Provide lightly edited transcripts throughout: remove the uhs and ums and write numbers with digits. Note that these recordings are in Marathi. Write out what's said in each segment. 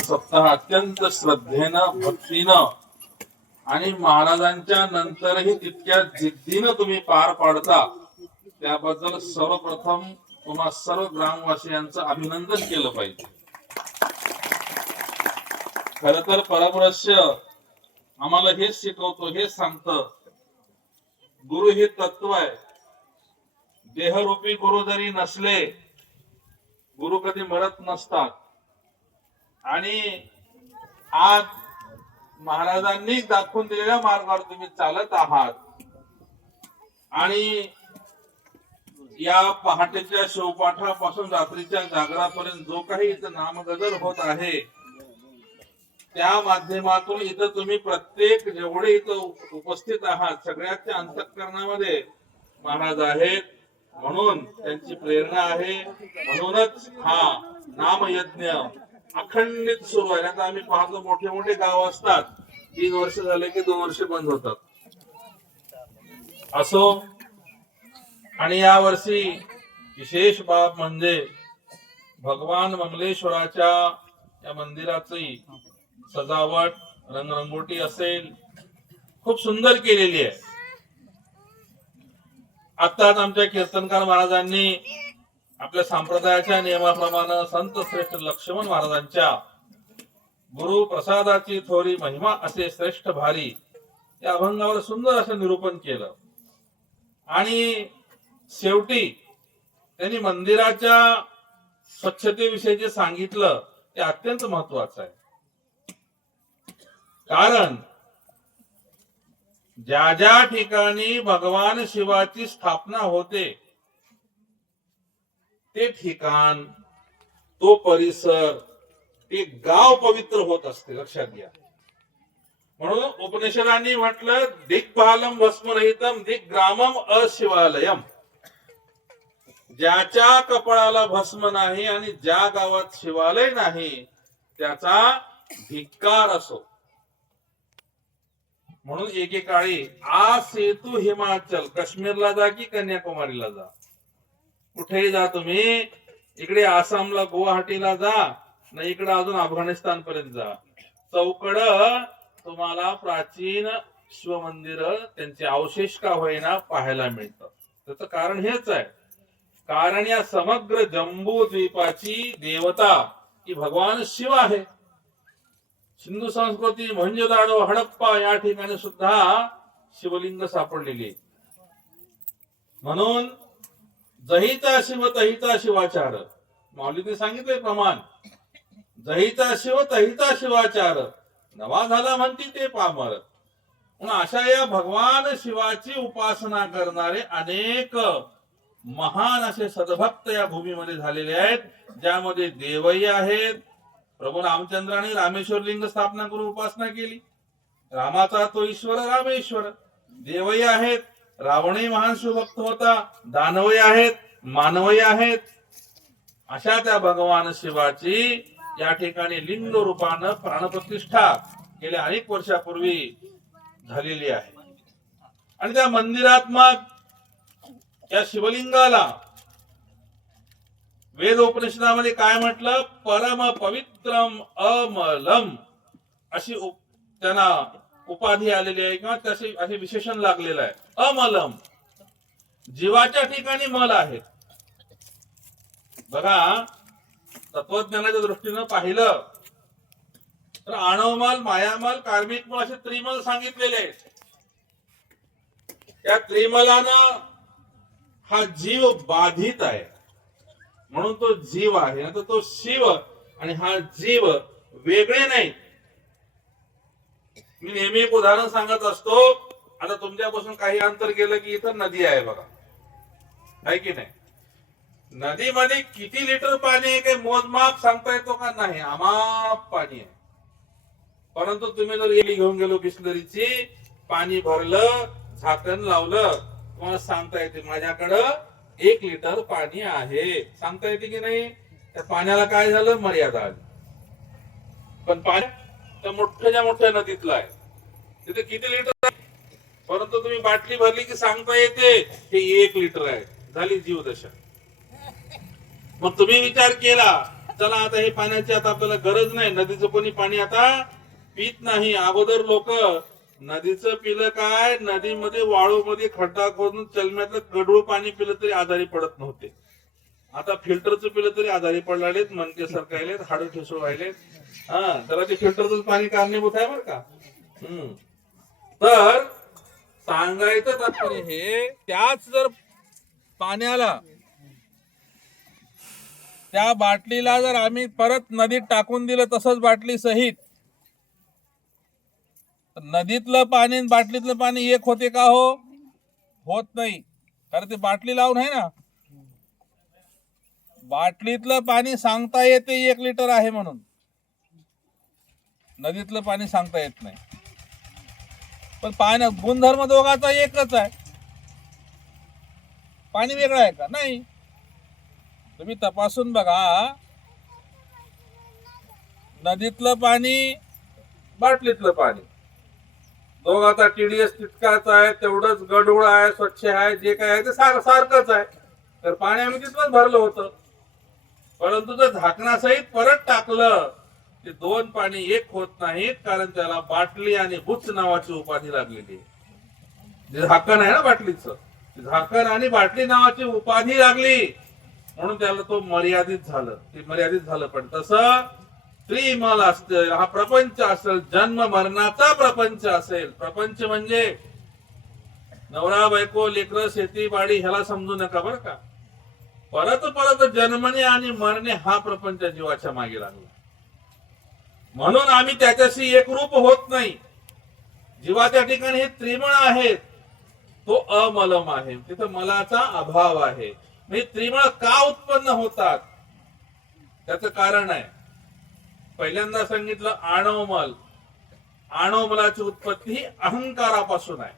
सप्ताह अत्यंत श्रद्धेनं भक्तीनं आणि महाराजांच्या नंतरही तितक्या जिद्दीनं तुम्ही पार पाडता, त्याबद्दल सर्वप्रथम तुम्हा सर्व ग्रामवासियांचं अभिनंदन केलं पाहिजे. खर तर परमरहस्य आम्हाला हेच शिकवतो, हेच सांगतं, गुरु हे तत्व आहे. देहरूपी गुरु जरी नसले, गुरु कधी मरत नसतात. आणि आज महाराजांनी दाखवून दिलेल्या मार्गावर तुम्ही चालत आहात. आणि या पहाटेच्या शिवपाठापासून रात्रीच्या जागरापर्यंत जो काही इथं नामगजर होत आहे, त्या माध्यमातून इथं तुम्ही प्रत्येक जेवढे इथं उपस्थित आहात सगळ्याच्या अंतःकरणामध्ये महाराज आहेत, म्हणून त्यांची प्रेरणा आहे. म्हणूनच हा नामयज्ञ अखंडित सुरू आहे. आता आम्ही पाहतो मोठे मोठे गाव असतात, 3 वर्ष झाले की 2 वर्ष बंद होतात. असो. आणि या वर्षी विशेष बाब म्हणजे भगवान मंगलेश्वराच्या या मंदिराची सजावट रंगरंगोटी असेल, खूप सुंदर केलेली आहे. आताच आमच्या कीर्तनकार महाराजांनी आपल्या संप्रदायाच्या नियमाप्रमाणे संत श्रेष्ठ लक्ष्मण महाराजांच्या गुरु प्रसादाची थोरी महिमा असे श्रेष्ठ भारी या अभंगावर सुंदर असं निरूपण केलं. आणि शेवटी त्यांनी मंदिराच्या स्वच्छतेविषयी जे सांगितलं ते अत्यंत महत्वाचं आहे. कारण ज्या ज्या ठिकाणी भगवान शिवाची स्थापना होते ते ठिकाण, तो परिसर, ते गाव पवित्र होत असते. लक्षात घ्या. म्हणून उपनिषदांनी म्हटलं दिग्भालम भस्मरहितम दिग्ग्रामम अशिवालयम. ज्याच्या कपाळाला भस्म नाही आणि ज्या गावात शिवालय नाही त्याचा धिक्कार असो. म्हणून एकेकाळी आ सेतू हिमाचल, काश्मीरला जा की कन्याकुमारीला जा, कुठेही जा तुम्ही, इकडे आसामला गुवाहाटीला जा, नाही इकडे अजून अफगाणिस्तान पर्यंत जा, चौकड तुम्हाला प्राचीन शिवमंदिर त्यांचे अवशेष का होईना पाहायला मिळतात. त्याचं कारण हेच आहे. कारण या समग्र जम्बू द्वीपाची देवता ही भगवान शिव आहे. सिंधू संस्कृती मोहनजोदाडो हडप्पा या ठिकाणी सुद्धा शिवलिंग सापडलेली. म्हणून जहिता शिव तहिता शिवाचार, माऊलीने सांगितले प्रमाण, जहिता शिव तहिता शिवाचार, नवा झाला म्हणती ते पामर. म्हणून अशा या भगवान शिवाची उपासना करणारे अनेक महान असे सद्भक्त या भूमीमध्ये झालेले आहेत, ज्यामध्ये देवही आहेत. प्रभू रामचंद्राने रामेश्वर लिंग स्थापना करून उपासना केली. रामाचा तो ईश्वर रामेश्वर. देवही आहेत, रावणही महान शिवभक्त होता, दानवही आहेत, मानवही आहेत. अशा त्या भगवान शिवाची या ठिकाणी लिंग रूपानं प्राणप्रतिष्ठा गेल्या अनेक वर्षापूर्वी झालेली आहे. आणि त्या मंदिरात मग या शिवलिंगाला वेद उपनिषदामध्ये काय म्हटलं, परम पवित्रम अमलम अशी त्यांना उपाधी आलेली आहे, किंवा त्याचे असे विशेषण लागलेलं आहे. अमलम, जीवाच्या ठिकाणी मल आहे. बघा, तत्वज्ञानाच्या दृष्टीनं पाहिलं तर आणवमल, मायामल, कार्मिक मल असे त्रिमल सांगितलेले आहेत. त्या त्रिमलानं हा जीव बाधित आहे, म्हणून तो जीव आहे. आता तो शिव आणि हा जीव वेगळे नाही. मी नेहमी एक उदाहरण सांगत असतो. आता तुमच्यापासून काही अंतर गेलं की इथं नदी आहे बघा, आहे की नाही? नदीमध्ये किती लिटर पाणी आहे काही मोजमाप सांगता येतो का? नाही, अमाप पाणी आहे. परंतु तुम्ही जर येली घेऊन गेलो बिस्लरीची, पाणी भरलं, झाकण लावलं, तुम्हाला सांगता येते माझ्याकडं 1 लिटर पाणी आहे, सांगता येते की नाही? त्या पाण्याला काय झालं, मर्यादा आली. पण पाणी त्या मोठ्या नदीतलं आहे, तिथे किती लिटर आहे? परंतु तुम्ही बाटली भरली की सांगता येते हे 1 लिटर आहे, झाली जीवदशा. मग तुम्ही विचार केला चला आता हे पाण्याची आता आपल्याला गरज नाही, नदीचं कोणी पाणी आता पित नाही. अगोदर लोक नदीचं पिलं काय, नदीमध्ये वाळूमध्ये खड्डा खोदून चलम्यातलं गढूळ पाणी पिलं तरी आजारी पडत नव्हते. आता फिल्टरचं पिलं तरी आजारी पडलालेत, मनके सरकायलेत, हाडं ठिसूळ राहिलेत. त्याला ते फिल्टरचं पाणी कारणीभूत आहे बरं का. तर सांगायचं तात्पर्य हे, त्याच जर पाण्याला, त्या बाटलीला जर आम्ही परत नदीत टाकून दिलं तसंच बाटली सहित, नदीतलं पाणी आणि बाटलीतलं पाणी एक होते का? हो, होत नाही. कारण ते बाटली लावून आहे ना. बाटलीतलं पाणी सांगता येते 1 लिटर आहे म्हणून, नदीतलं पाणी सांगता येत नाही. पण पाणी गुणधर्म दोघाचा एकच आहे. पाणी वेगळं आहे का? नाही. तुम्ही तपासून बघा, नदीतलं पाणी, बाटलीतलं पाणी, दोघाचा TDS तितकाच आहे, तेवढंच गढूळ आहे, स्वच्छ आहे, जे काय आहे ते सारखंच आहे. तर पाणी आम्ही तिथूनच भरलं होतं. परंतु जर झाकणासहित परत टाकलं ते 2 पाणी एक होत नाहीत, कारण त्याला बाटली आणि बुच नावाची उपाधी लागलेली आहे. झाकण आहे ना बाटलीचं, झाकण आणि बाटली नावाची उपाधी लागली म्हणून त्याला तो मर्यादित झालं. ते मर्यादित झालं. पण तसं त्रिमल असेल, हा प्रपंच असेल, जन्म मरणाचा प्रपंच असेल. प्रपंच म्हणजे नवरा बायको लेकरं शेती बाडी ह्याला समजू नका बरं का. परत परत जन्मणे आणि मरणे हा प्रपंच जीवाच्या मागे लागला. म्हणून आम्ही त्याच्याशी एकरूप होत नाही. जीवाच्या ठिकाणी हे त्रिमळ आहेत, तो अमलम आहे, तिथं मलाचा अभाव आहे. म्हणजे त्रिमळ का उत्पन्न होतात त्याचं कारण आहे. पहिल्यांदा सांगितलं आणोमल. आणोमलाची उत्पत्ती ही अहंकारापासून आहे.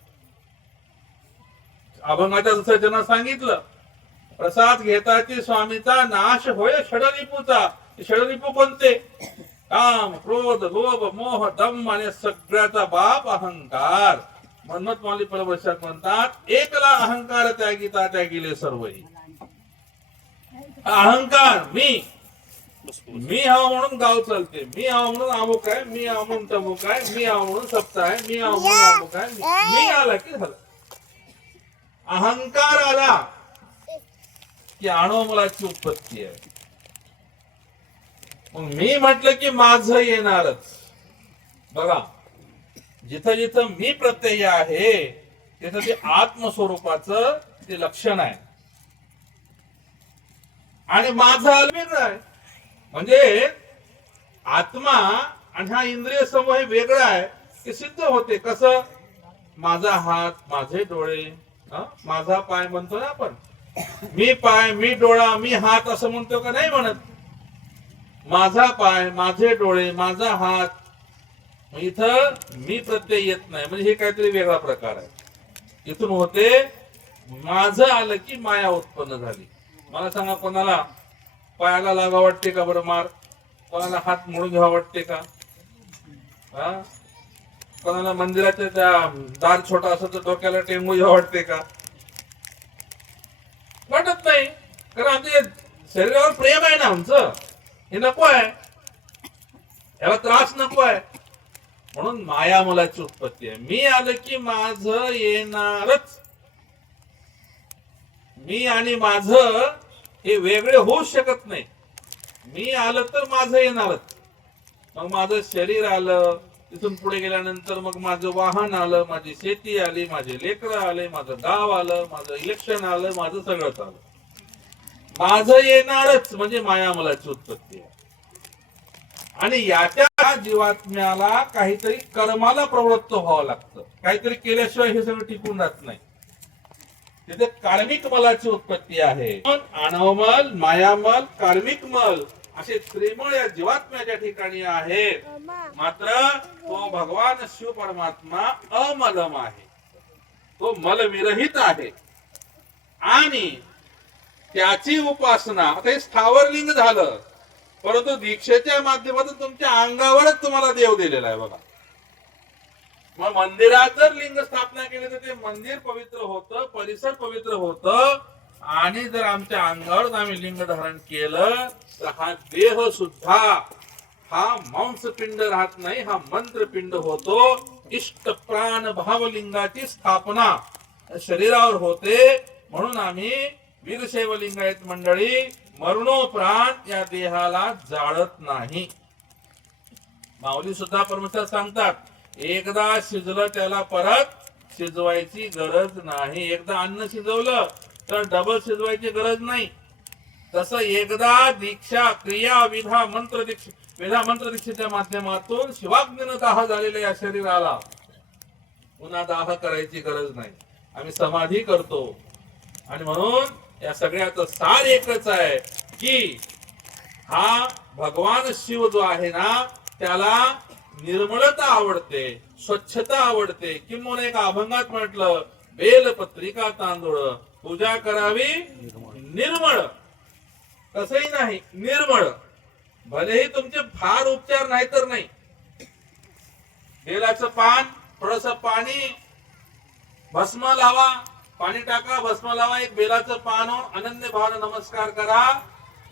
अभंगाच्या दुसऱ्या जनात सांगितलं, प्रसाद घेताची स्वामीचा नाश होय षडरिपूचा. षडरिपू कोणते? काम, क्रोध, लोभ, मोह, दम आणि सगळ्याचा बाप अहंकार. मन्मथ माऊली परमर्षात म्हणतात, एकला अहंकार त्यागीता त्यागिले सर्वही. अहंकार, मी हवा म्हणून गाव चालते, मी हवा म्हणून अमुक आहे, मी हवा म्हणून तमुक आहे, मी हवा म्हणून सप्ता आहे, मी हवा म्हणून अमुक आहे. मी आला की झालं. अहंकार आला की अणोमलाची उत्पत्ती आहे. मग मी म्हटलं की माझं येणारच. बघा, जिथं जिथं मी प्रत्यय आहे तिथं ते आत्मस्वरूपाचं ते लक्षण आहे. आणि माझं वेगळं आहे. म्हणजे आत्मा आणि हा इंद्रिय समूह हे वेगळं आहे. ते सिद्ध होते कसं? माझा हात, माझे डोळे, माझा पाय म्हणतो ना आपण. मी पाय, मी डोळा, मी हात असं म्हणतो का? नाही म्हणत. माझा पाय, माझे डोळे, माझा हात. इथं मी प्रत्यय येत नाही. म्हणजे हे काहीतरी वेगळा प्रकार आहे. इथून होते माझं आलं की माया उत्पन्न झाली. मला सांगा, कोणाला पायाला लागा वाटते का बरं मार? कोणाला हात मोडून घ्यावा वाटते का? कोणाला मंदिराच्या त्या दार छोटा असं तर डोक्याला टेंगू घ्यावा वाटते का? वाटत नाही. कारण आमच्या शरीरावर प्रेम आहे ना आमचं. हे नको आहे, याला त्रास नको आहे. म्हणून माया मलाची उत्पत्ती आहे. मी आलं की माझं येणारच. मी आणि माझं हे वेगळे होऊ शकत नाही. मी आलं तर माझं येणारच. मग माझं शरीर आलं, तिथून पुढे गेल्यानंतर मग माझं वाहन आलं, माझी शेती आली, माझे लेकरं आले, माझं गाव आलं, माझं इलेक्शन आलं, माझं सगळंच आलं. माझं येणारच म्हणजे माया मलाची उत्पत्ती आहे. आणि याच्या जीवात्म्याला काहीतरी कर्माला प्रवृत्त व्हावं लागतं. काहीतरी केल्याशिवाय हे सगळं टिकून राहत नाही. तिथे कार्मिक मलाची उत्पत्ती आहे. आणवमल, मायामल, कार्मिक मल असे त्रिमळ या जीवात्म्याच्या ठिकाणी आहेत. मात्र तो भगवान शिव परमात्मा अमलम आहे. तो मलविरहित आहे. आणि त्याची उपासना, आता हे स्थावर लिंग झालं, परंतु दीक्षेच्या माध्यमातून तुमच्या अंगावरच तुम्हाला देव दिलेला आहे. बघा, मग मंदिरात जर लिंग स्थापना केली तर ते मंदिर पवित्र होतं, परिसर पवित्र होतं. आणि जर आमच्या अंगावर आम्ही लिंग धारण केलं तर हा देह सुद्धा हा मांसपिंड राहत नाही, हा मंत्रपिंड होतो. इष्ट प्राण भावलिंगाची स्थापना शरीरावर होते. म्हणून आम्ही वीरशैव लिंगायत मंडळी मरणोपरांत या देहाला जाळत नाही. माऊली सुद्धा परमेश्वर सांगतात, एकदा शिजलं त्याला परत शिजवायची गरज नाही. एकदा अन्न शिजवलं तर डबल शिजवायची गरज नाही. तसं एकदा दीक्षा क्रिया विधा मंत्र दीक्षेच्या माध्यमातून शिवाग्नीनं दाह झालेल्या या शरीराला पुन्हा दाह करायची गरज नाही. आम्ही समाधी करतो. आणि म्हणून या सगळ्याचं सार एकच आहे की हा भगवान शिव जो आहे ना त्याला निर्मळता आवडते, स्वच्छता आवडते. किंवा एका अभंगात म्हटलं, बेलपत्रिका तांदूळ पूजा करावी निर्मळ. तसही नाही, निर्मळ. भलेही तुमचे फार उपचार नाही तर नाही, बेलाचं पान, थोडस पाणी, भस्म लावा, पाणी टाका, भस्म लावा, एक बेलाचं पान, अनन्य भावाने नमस्कार करा.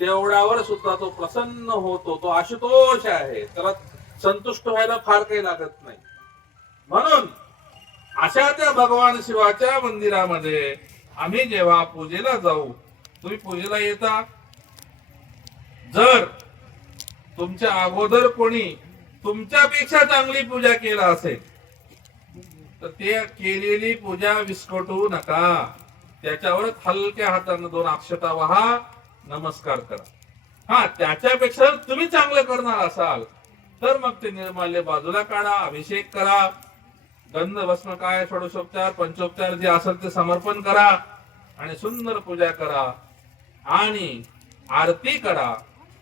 तेवढ्यावर सुद्धा तो प्रसन्न होतो. तो आशुतोष आहे, त्याला संतुष्ट व्हायला फार काही लागत नाही. म्हणून अशा त्या भगवान शिवाच्या मंदिरामध्ये आम्ही जेव्हा पूजेला जाऊ, तुम्ही पूजेला येता, जर तुमच्या अगोदर कोणी तुमच्यापेक्षा चांगली पूजा केला असेल तर ते केलेली पूजा विस्कटवू नका. त्याच्यावर हलक्या हाताने 2 अक्षता वाहा, नमस्कार करा. हा, त्याच्यापेक्षा तुम्ही चांगलं करणार असाल तर मग ते निर्माल्य बाजूला काढा, अभिषेक करा, गंध भस्म काय षोडशोपचार पंचोपचार जे असेल ते समर्पण करा आणि सुंदर पूजा करा आणि आरती करा.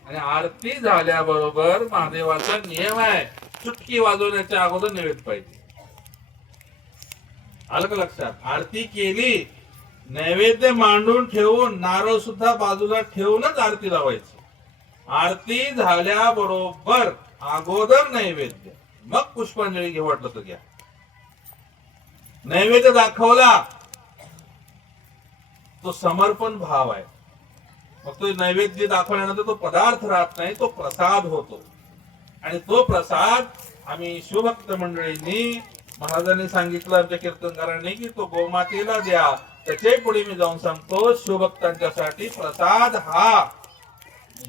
आणि आरती झाल्याबरोबर महादेवाचा नियम आहे, चुटकी वाजवण्याच्या अगोदर नैवेद्य पाहिजे. आलं का लक्षात? आरती केली, नैवेद्य मांडून ठेवून नारळ सुद्धा बाजूला ठेवूनच आरती लावायची. आरती झाल्याबरोबर अगोदर नैवेद्य, मग पुष्पांजली घेऊ वाटलं तर घ्या. नैवेद्य दाखवला तो समर्पण भाव आहे. मग तो नैवेद्य दाखवल्यानंतर तो पदार्थ राहत नाही, तो प्रसाद होतो. आणि तो प्रसाद आम्ही शिवभक्त मंडळींनी, महाराजांनी सांगितलं आमच्या कीर्तनकारांनी की तो गोमातेला द्या. त्याचे पुढे मी जाऊन सांगतो, शिवभक्तांच्यासाठी प्रसाद हा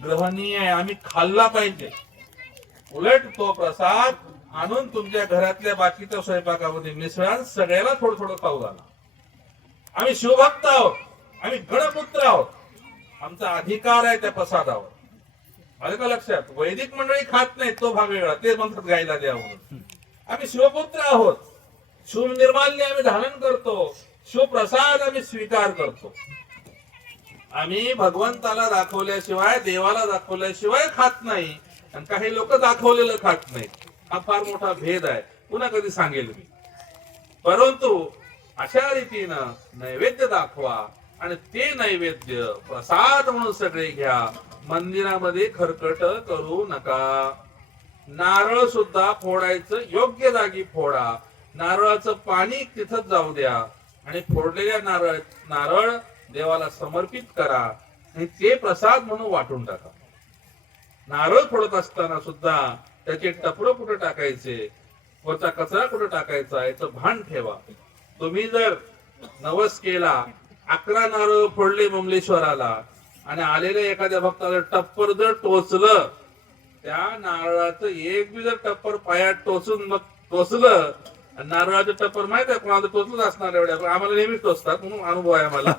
ग्रहणीय आहे, आम्ही खाल्ला पाहिजे. उलट तो प्रसाद आणून तुमच्या घरातल्या बाकीच्या स्वयंपाकामध्ये मिसळा, सगळ्याला थोडं थोडं खाऊ घाला. आम्ही शिवभक्त आहोत, आम्ही गणपुत्र आहोत, आमचा अधिकार आहे त्या प्रसादावर. आलं का लक्षात? वैदिक मंडळी खात नाहीत, तो भाग वेगळा, ते म्हणतात गायला द्या म्हणून. आम्ही शिवपुत्र आहोत, शिव निर्माल्य आम्ही धारण करतो, शिवप्रसाद आम्ही स्वीकार करतो. आम्ही भगवंताला दाखवल्याशिवाय, देवाला दाखवल्याशिवाय खात नाही. आणि काही लोक दाखवलेलं खात नाहीत. हा फार मोठा भेद आहे, पुन्हा कधी सांगेल मी. परंतु अशा रीतीनं नैवेद्य दाखवा आणि ते नैवेद्य प्रसाद म्हणून सगळे घ्या. मंदिरामध्ये खरकट करू नका. नारळ सुद्धा फोडायचं योग्य जागी फोडा. नारळाचं पाणी तिथंच जाऊ द्या आणि फोडलेल्या नारळ देवाला समर्पित करा आणि ते प्रसाद म्हणून वाटून टाका. नारळ फोडत असताना सुद्धा त्याचे टपर कुठे टाकायचे, वरचा कचरा कुठे टाकायचा याचं भान ठेवा. तुम्ही जर नवस केला, 11 नारळ फोडले ममलेश्वराला आणि आलेल्या एखाद्या भक्ताला टप्पर जर टोचलं, त्या नारळाचं एक बी जर टप्पर पायात टोचून मग टोचलं, नारळाचं टप्पर माहित आहे कोणाला टोचलंच असणार, एवढ्या आम्हाला नेहमीच टोचतात म्हणून अनुभव आहे आम्हाला.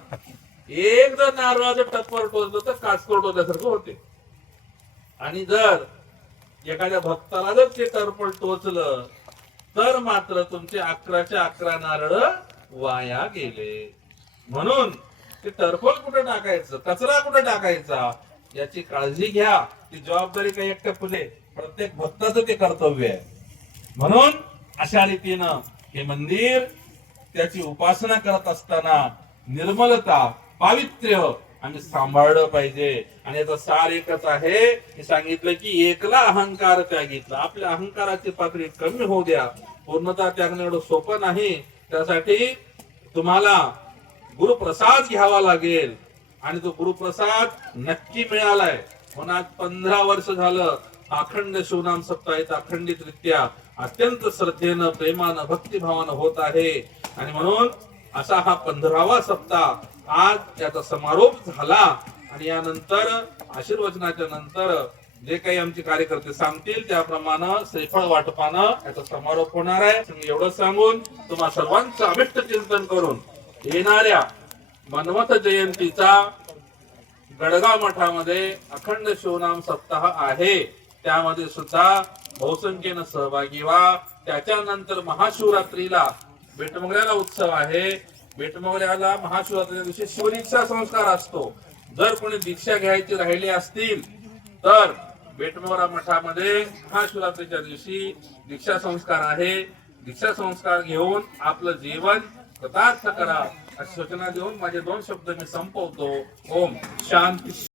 एक जर नारळाचं टप्पर टोचलं तर काचकोट होत्यासारखं होते. आणि जर एखाद्या भक्ताला जर ते टर्पण टोचलं तर मात्र तुमचे 11च्या 11 नारळ वाया गेले. म्हणून ते टर्पण कुठे टाकायचं, कचरा कुठे टाकायचा याची काळजी घ्या. ती जबाबदारी काही एकट्या फुले, प्रत्येक भक्ताचं ते कर्तव्य आहे. म्हणून अशा रीतीनं हे मंदिर, त्याची उपासना करत असताना निर्मलता, पावित्र्य आम्ही सांभाळलं पाहिजे. आणि याचा सार एकच आहे, हे सांगितलं की एकला अहंकार त्यागितला. आपल्या अहंकाराची पातळी कमी होऊ द्या. पूर्णता त्यागणं एवढं सोपं नाही. त्यासाठी तुम्हाला गुरुप्रसाद घ्यावा लागेल. आणि तो गुरुप्रसाद नक्की मिळालाय. म्हणून आज 15 वर्ष झालं अखंड शिवनाम सप्ताह अखंडित रित्या अत्यंत श्रद्धेनं प्रेमानं भक्तिभावानं होत आहे. आणि म्हणून असा हा 15वा सप्ताह आज त्याचा समारोप झाला. आणि यानंतर आशीर्वचनाच्या नंतर जे काही आमचे कार्यकर्ते सांगतील त्याप्रमाणे श्रीफळ वाटपानं याचा समारोप होणार आहे. एवढं सांगून तुम्हा सर्वांचं अभिष्ट चिंतन करून येणाऱ्या मनमथ जयंतीचा गडगाव मठामध्ये अखंड शिवनाम सप्ताह आहे. त्यामध्ये सुद्धा बहुसंख्येनं सहभागी व्हा. त्याच्यानंतर महाशिवरात्रीला बेटमोगऱ्याला उत्सव आहे. बेटमोगऱ्याला महाशिवरात्रीच्या दिवशी शिवदीक्षा संस्कार असतो. जर कोणी दीक्षा घ्यायची राहिली असतील तर बेटमोगरा मठामध्ये महाशिवरात्रीच्या दिवशी दीक्षा संस्कार आहे. दीक्षा संस्कार घेऊन आपलं जीवन कृतार्थ करा अशी सूचना देऊन माझे 2 शब्द मी संपवतो. ओम शांती.